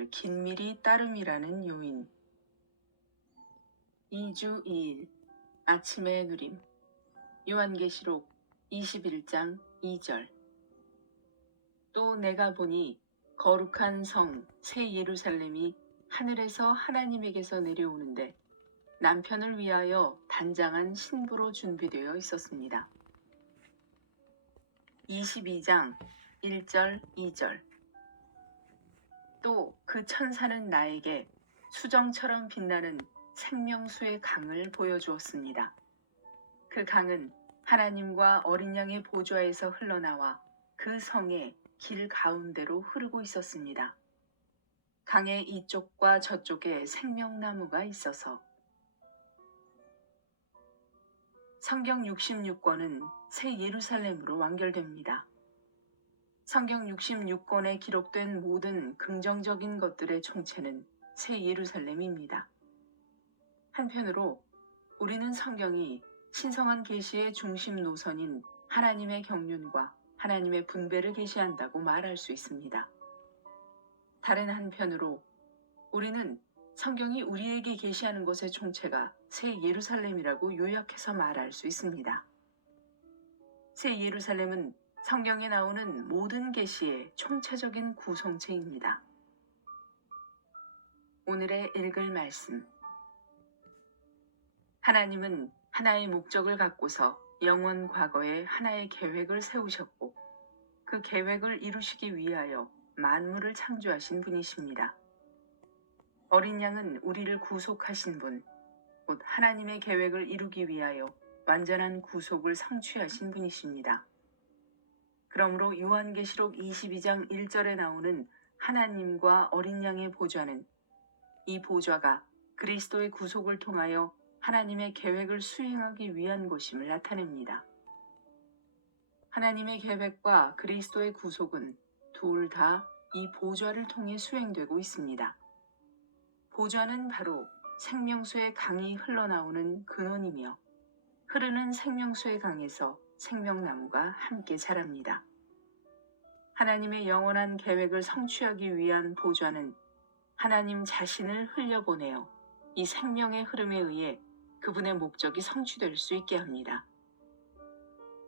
긴밀히 따름이라는 요인. 2주 2일 아침의 누림. 요한계시록 21장 2절. 또 내가 보니 거룩한 성 새 예루살렘이 하늘에서 하나님에게서 내려오는데 남편을 위하여 단장한 신부로 준비되어 있었습니다. 22장 1절 2절. 또 그 천사는 나에게 수정처럼 빛나는 생명수의 강을 보여주었습니다. 그 강은 하나님과 어린 양의 보좌에서 흘러나와 그 성의 길 가운데로 흐르고 있었습니다. 강의 이쪽과 저쪽에 생명나무가 있어서. 성경 66권은 새 예루살렘으로 완결됩니다. 성경 66권에 기록된 모든 긍정적인 것들의 총체는 새 예루살렘입니다. 한편으로 우리는 성경이 신성한 계시의 중심 노선인 하나님의 경륜과 하나님의 분배를 계시한다고 말할 수 있습니다. 다른 한편으로 우리는 성경이 우리에게 계시하는 것의 총체가 새 예루살렘이라고 요약해서 말할 수 있습니다. 새 예루살렘은 성경에 나오는 모든 계시의 총체적인 구성체입니다. 오늘의 읽을 말씀. 하나님은 하나의 목적을 갖고서 영원 과거에 하나의 계획을 세우셨고 그 계획을 이루시기 위하여 만물을 창조하신 분이십니다. 어린 양은 우리를 구속하신 분, 곧 하나님의 계획을 이루기 위하여 완전한 구속을 성취하신 분이십니다. 그러므로 요한계시록 22장 1절에 나오는 하나님과 어린 양의 보좌는 이 보좌가 그리스도의 구속을 통하여 하나님의 계획을 수행하기 위한 것임을 나타냅니다. 하나님의 계획과 그리스도의 구속은 둘 다 이 보좌를 통해 수행되고 있습니다. 보좌는 바로 생명수의 강이 흘러나오는 근원이며 흐르는 생명수의 강에서 생명나무가 함께 자랍니다. 하나님의 영원한 계획을 성취하기 위한 보좌는 하나님 자신을 흘려보내어 이 생명의 흐름에 의해 그분의 목적이 성취될 수 있게 합니다.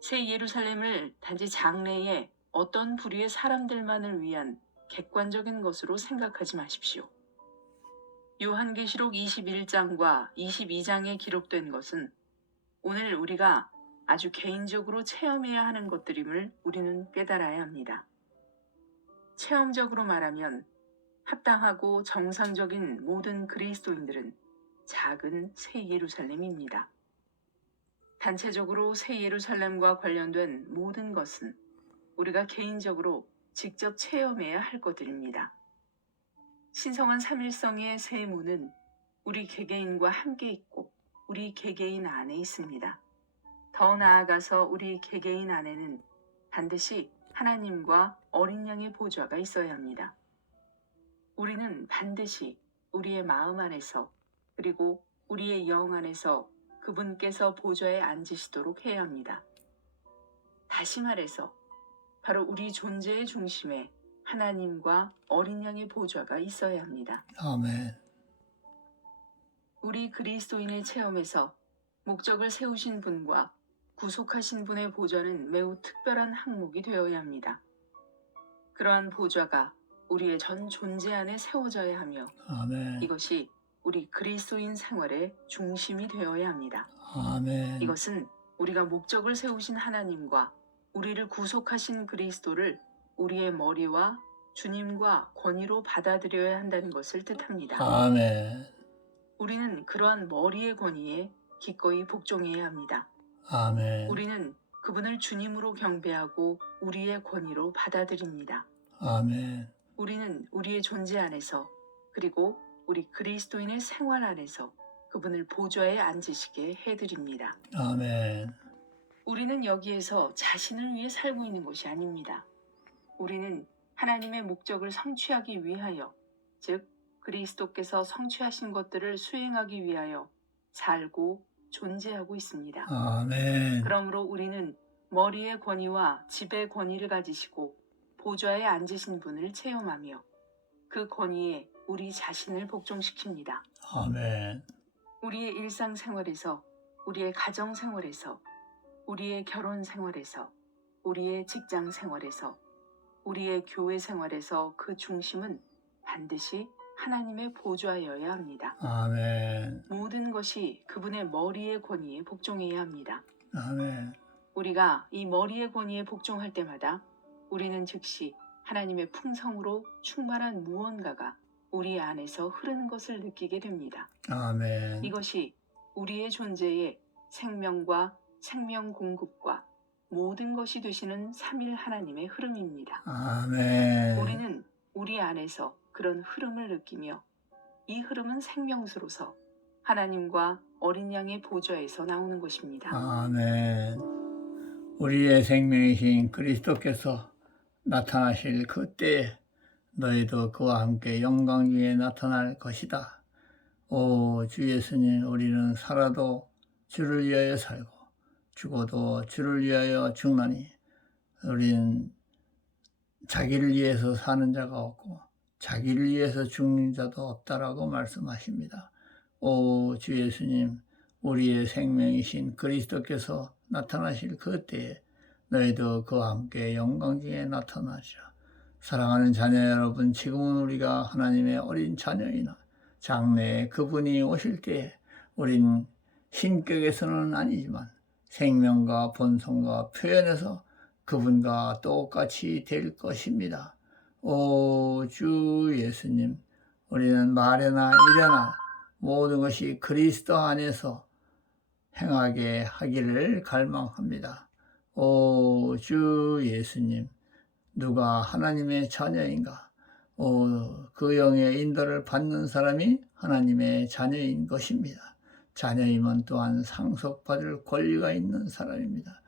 새 예루살렘을 단지 장래의 어떤 부류의 사람들만을 위한 객관적인 것으로 생각하지 마십시오. 요한계시록 21장과 22장에 기록된 것은 오늘 우리가 아주 개인적으로 체험해야 하는 것들임을 우리는 깨달아야 합니다. 체험적으로 말하면 합당하고 정상적인 모든 그리스도인들은 작은 새 예루살렘입니다. 단체적으로 새 예루살렘과 관련된 모든 것은 우리가 개인적으로 직접 체험해야 할 것들입니다. 신성한 삼일성의 새 문은 우리 개개인과 함께 있고 우리 개개인 안에 있습니다. 더 나아가서 우리 개개인 안에는 반드시 하나님과 어린 양의 보좌가 있어야 합니다. 우리는 반드시 우리의 마음 안에서 그리고 우리의 영 안에서 그분께서 보좌에 앉으시도록 해야 합니다. 다시 말해서 바로 우리 존재의 중심에 하나님과 어린 양의 보좌가 있어야 합니다. 아멘. 우리 그리스도인의 체험에서 목적을 세우신 분과 구속하신 분의 보좌는 매우 특별한 항목이 되어야 합니다. 그러한 보좌가 우리의 전 존재 안에 세워져야 하며 아멘. 이것이 우리 그리스도인 생활의 중심이 되어야 합니다. 아멘. 이것은 우리가 목적을 세우신 하나님과 우리를 구속하신 그리스도를 우리의 머리와 주님과 권위로 받아들여야 한다는 것을 뜻합니다. 아멘. 우리는 그러한 머리의 권위에 기꺼이 복종해야 합니다. 아멘. 우리는 그분을 주님으로 경배하고 우리의 권위로 받아들입니다. 아멘. 우리는 우리의 존재 안에서 그리고 우리 그리스도인의 생활 안에서 그분을 보좌에 앉으시게 해드립니다. 아멘. 우리는 여기에서 자신을 위해 살고 있는 것이 아닙니다. 우리는 하나님의 목적을 성취하기 위하여, 즉 그리스도께서 성취하신 것들을 수행하기 위하여 살고 존재하고 있습니다. 아멘. 그러므로 우리는 머리의 권위와 집의 권위를 가지시고 보좌에 앉으신 분을 체험하며 그 권위에 우리 자신을 복종시킵니다. 아멘. 우리의 일상생활에서, 우리의 가정생활에서, 우리의 결혼생활에서, 우리의 직장생활에서, 우리의 교회생활에서 그 중심은 반드시 하나님의 보좌여야 합니다. 아멘. 모든 것이 그분의 머리의 권위에 복종해야 합니다. 아멘. 우리가 이 머리의 권위에 복종할 때마다 우리는 즉시 하나님의 풍성으로 충만한 무언가가 우리 안에서 흐르는 것을 느끼게 됩니다. 아멘. 이것이 우리의 존재에 생명과 생명 공급과 모든 것이 되시는 삼일 하나님의 흐름입니다. 아멘. 우리는 우리 안에서 그런 흐름을 느끼며 이 흐름은 생명수로서 하나님과 어린 양의 보좌에서 나오는 것입니다. 아멘. 우리의 생명이신 그리스도께서 나타나실 그때에 너희도 그와 함께 영광 중에 나타날 것이다. 오 주 예수님, 우리는 살아도 주를 위하여 살고 죽어도 주를 위하여 죽나니 우리는 자기를 위해서 사는 자가 없고 자기를 위해서 죽는 자도 없다라고 말씀하십니다. 오 주 예수님, 우리의 생명이신 그리스도께서 나타나실 그때에 너희도 그와 함께 영광 중에 나타나시라. 사랑하는 자녀 여러분, 지금은 우리가 하나님의 어린 자녀이나 장래에 그분이 오실 때에 우린 신격에서는 아니지만 생명과 본성과 표현에서 그분과 똑같이 될 것입니다. 오 주 예수님, 우리는 말이나 일이나 모든 것이 그리스도 안에서 행하게 하기를 갈망합니다. 오 주 예수님, 누가 하나님의 자녀인가? 그 영의 인도를 받는 사람이 하나님의 자녀인 것입니다. 자녀이면 또한 상속받을 권리가 있는 사람입니다.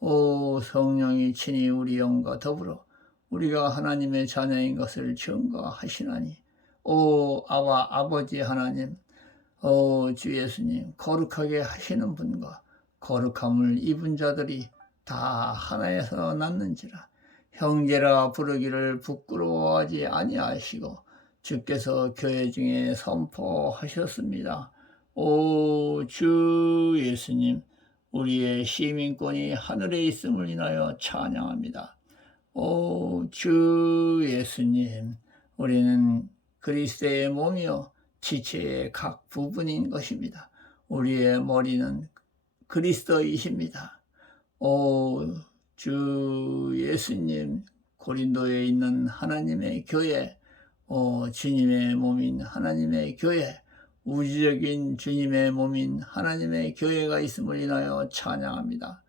오 성령이 친히 우리 영과 더불어 우리가 하나님의 자녀인 것을 증거하시나니, 오 아버지 하나님, 오 주 예수님, 거룩하게 하시는 분과 거룩함을 입은 자들이 다 하나에서 났는지라. 형제라 부르기를 부끄러워하지 아니하시고 주께서 교회 중에 선포하셨습니다. 오 주 예수님, 우리의 시민권이 하늘에 있음을 인하여 찬양합니다. 오 주 예수님, 우리는 그리스도의 몸이요 지체의 각 부분인 것입니다. 우리의 머리는 그리스도이십니다. 오 주 예수님, 고린도에 있는 하나님의 교회, 주님의 몸인 하나님의 교회, 우주적인 주님의 몸인 하나님의 교회가 있음을 인하여 찬양합니다.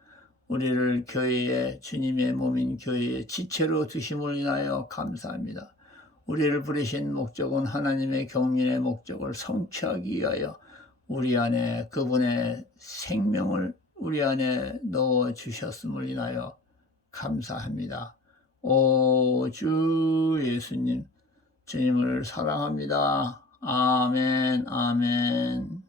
우리를 교회의 주님의 몸인 교회의 지체로 두심을 인하여 감사합니다. 우리를 부르신 목적은 하나님의 경륜의 목적을 성취하기 위하여 우리 안에 그분의 생명을 우리 안에 넣어 주셨음을 인하여 감사합니다. 오 주 예수님, 주님을 사랑합니다. 아멘, 아멘.